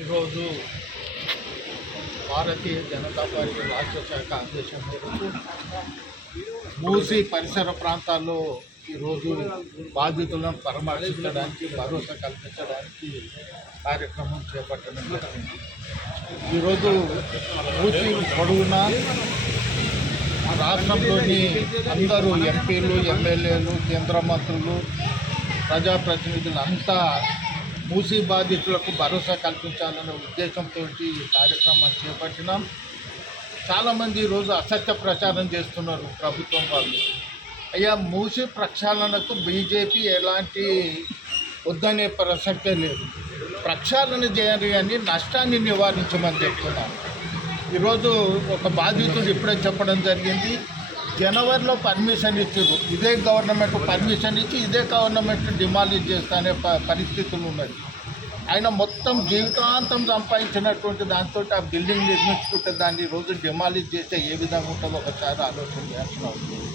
ఈరోజు భారతీయ జనతా పార్టీ రాష్ట్ర శాఖ ఆదేశం మేరకు మూసీ పరిసర ప్రాంతాల్లో ఈరోజు బాధితులను పరామర్శించడానికి భరోసా కల్పించడానికి కార్యక్రమం చేపట్టడం జరిగింది. ఈరోజు మూసీ పొడవునా రాష్ట్రంలోని అందరూ ఎంపీలు, ఎమ్మెల్యేలు, కేంద్ర మంత్రులు, ప్రజాప్రతినిధులు అంతా మూసీ బాధితులకు భరోసా కల్పించాలనే ఉద్దేశంతో ఈ కార్యక్రమాన్ని చేపట్టినాం. చాలామంది ఈరోజు అసత్య ప్రచారం చేస్తున్నారు ప్రభుత్వం వాళ్ళు. అయ్యా, మూసీ ప్రక్షాళనకు బీజేపీ ఎలాంటి వద్దనే ప్రసక్తే లేదు. ప్రక్షాళన చేయాలి కానీ నష్టాన్ని నివారించమని చెప్తున్నారు. ఈరోజు ఒక బాధితుడు ఇప్పుడే చెప్పడం జరిగింది, జనవరిలో పర్మిషన్ ఇచ్చారు, ఇదే గవర్నమెంట్ పర్మిషన్ ఇచ్చి ఇదే గవర్నమెంట్ డిమాలిష్ చేస్తానే పరిస్థితులు ఉన్నాయి. ఆయన మొత్తం జీవితాంతం సంపాదించినటువంటి దాంతో ఆ బిల్డింగ్ నిర్మించుకుంటే దాన్ని రోజు డిమాలిష్ చేస్తే ఏ విధంగా ఉంటుందో ఒకసారి ఆలోచన చేయాల్సిన అవసరం.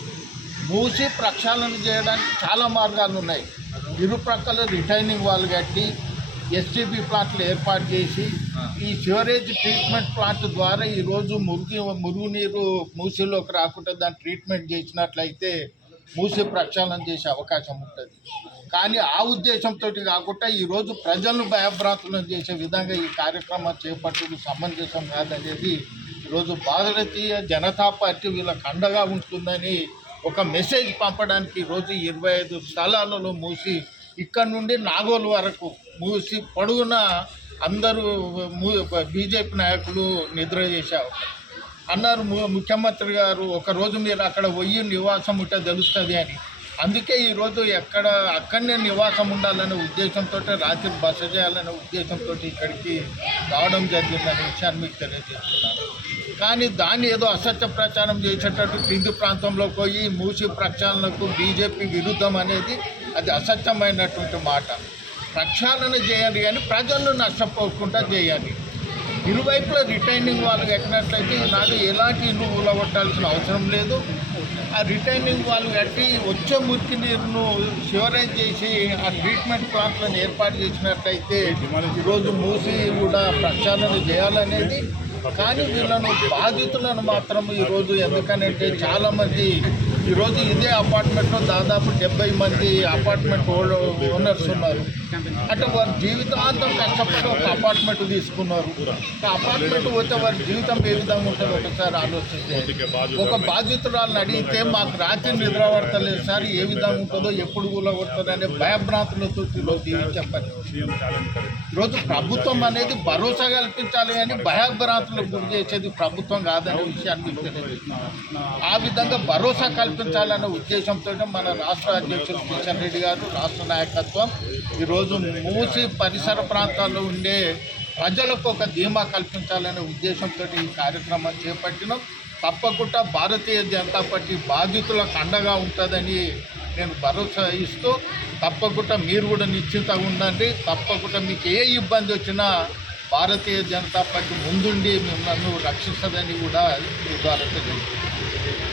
మూసి ప్రక్షాళన చేయడానికి చాలా మార్గాలు ఉన్నాయి. ఇరుప్రక్కల రిటైనింగ్ వాల్ కట్టి ఎస్టీపీ ప్లాంట్లు ఏర్పాటు చేసి ఈ సివరేజ్ ట్రీట్మెంట్ ప్లాంట్ ద్వారా ఈరోజు మురుగునీరు మూసీలోకి రాకుండా దాన్ని ట్రీట్మెంట్ చేసినట్లయితే మూసీ ప్రక్షాళన చేసే అవకాశం ఉంటుంది. కానీ ఆ ఉద్దేశంతో కాకుండా ఈరోజు ప్రజలను భయభ్రాంతులను చేసే విధంగా ఈ కార్యక్రమం చేపట్టడం సమంజసం కాదనేది ఈరోజు భారతీయ జనతా పార్టీ వీళ్ళకి అండగా ఉంటుందని ఒక మెసేజ్ పంపడానికి ఈరోజు 25 స్థలాలలో మూసి ఇక్కడ నుండి నాగోలు వరకు మూసి పొడుగున అందరూ బీజేపీ నాయకులు నిద్ర చేశారు అన్నారు. ముఖ్యమంత్రి గారు ఒకరోజు మీరు అక్కడ పోయి నివాసం ఉంటే తెలుస్తుంది అని. అందుకే ఈరోజు అక్కడనే నివాసం ఉండాలనే ఉద్దేశంతో రాత్రి బస చేయాలనే ఉద్దేశంతో ఇక్కడికి రావడం జరిగిందనే విషయాన్ని మీకు తెలియజేస్తున్నాను. కానీ దాన్ని ఏదో అసత్య ప్రచారం చేసేటట్టు కింది ప్రాంతంలో పోయి మూసి ప్రక్షాళనకు బీజేపీ విరుద్ధం అనేది అది అసత్యమైనటువంటి మాట. ప్రక్షాళన చేయాలి కానీ ప్రజలను నష్టపోకుండా చేయాలి. ఇరువైపులా రిటైనింగ్ వాళ్ళు కట్టినట్లయితే ఈనాడు ఎలాంటి ఇల్లు ఊలగొట్టాల్సిన అవసరం లేదు. ఆ రిటైనింగ్ వాళ్ళు కట్టి వచ్చే మురికి నీరును సివరేజ్ చేసి ఆ ట్రీట్మెంట్ ప్లాంట్లను ఏర్పాటు చేసినట్లయితే ఈరోజు మూసి కూడా ప్రక్షాళన చేయాలనేది. కానీ వీళ్ళను బాధితులను మాత్రం ఈరోజు ఎందుకనంటే చాలామంది ఈరోజు ఇదే అపార్ట్మెంట్లో దాదాపు 70 మంది అపార్ట్మెంట్ ఓనర్స్ ఉన్నారు. అంటే వారి జీవితాంతం కష్టపడి ఒక అపార్ట్మెంట్ తీసుకున్నారు. అపార్ట్మెంట్ వచ్చే వారి జీవితం ఏ విధంగా ఉంటుందో ఒకసారి ఆలోచిస్తే, ఒక బాధితురాలను అడిగితే మాకు రాత్రి నిద్ర పడతలేదు సార్, ఏ విధంగా ఉంటుందో ఎప్పుడు కూలగొడుతుంది అనే భయభ్రాంతులతో ఈరోజు చెప్పారు. ఈరోజు ప్రభుత్వం అనేది భరోసా కల్పించాలి కానీ భయభ్రాంతులకు గురి చేసేది ప్రభుత్వం కాదనే విషయాన్ని తెలియజేస్తున్నారు. ఆ విధంగా భరోసా కల్పించాలనే ఉద్దేశంతో మన రాష్ట్ర అధ్యక్షులు కిషన్ రెడ్డి గారు, రాష్ట్ర నాయకత్వం ఈరోజు మూసి పరిసర ప్రాంతాల్లో ఉండే ప్రజలకు ఒక ధీమా కల్పించాలనే ఉద్దేశంతో ఈ కార్యక్రమం చేపట్టినాం. తప్పకుండా భారతీయ జనతా పార్టీ బాధితులకు అండగా ఉంటుందని నేను భరోసా ఇస్తూ, తప్పకుండా మీరు కూడా నిశ్చింతగా ఉండండి. తప్పకుండా మీకు ఏ ఇబ్బంది వచ్చినా భారతీయ జనతా పార్టీ ముందుండి మిమ్మల్ని రక్షిస్తుందని కూడా ఈ ద్వారా తెలియజేస్తున్నాను.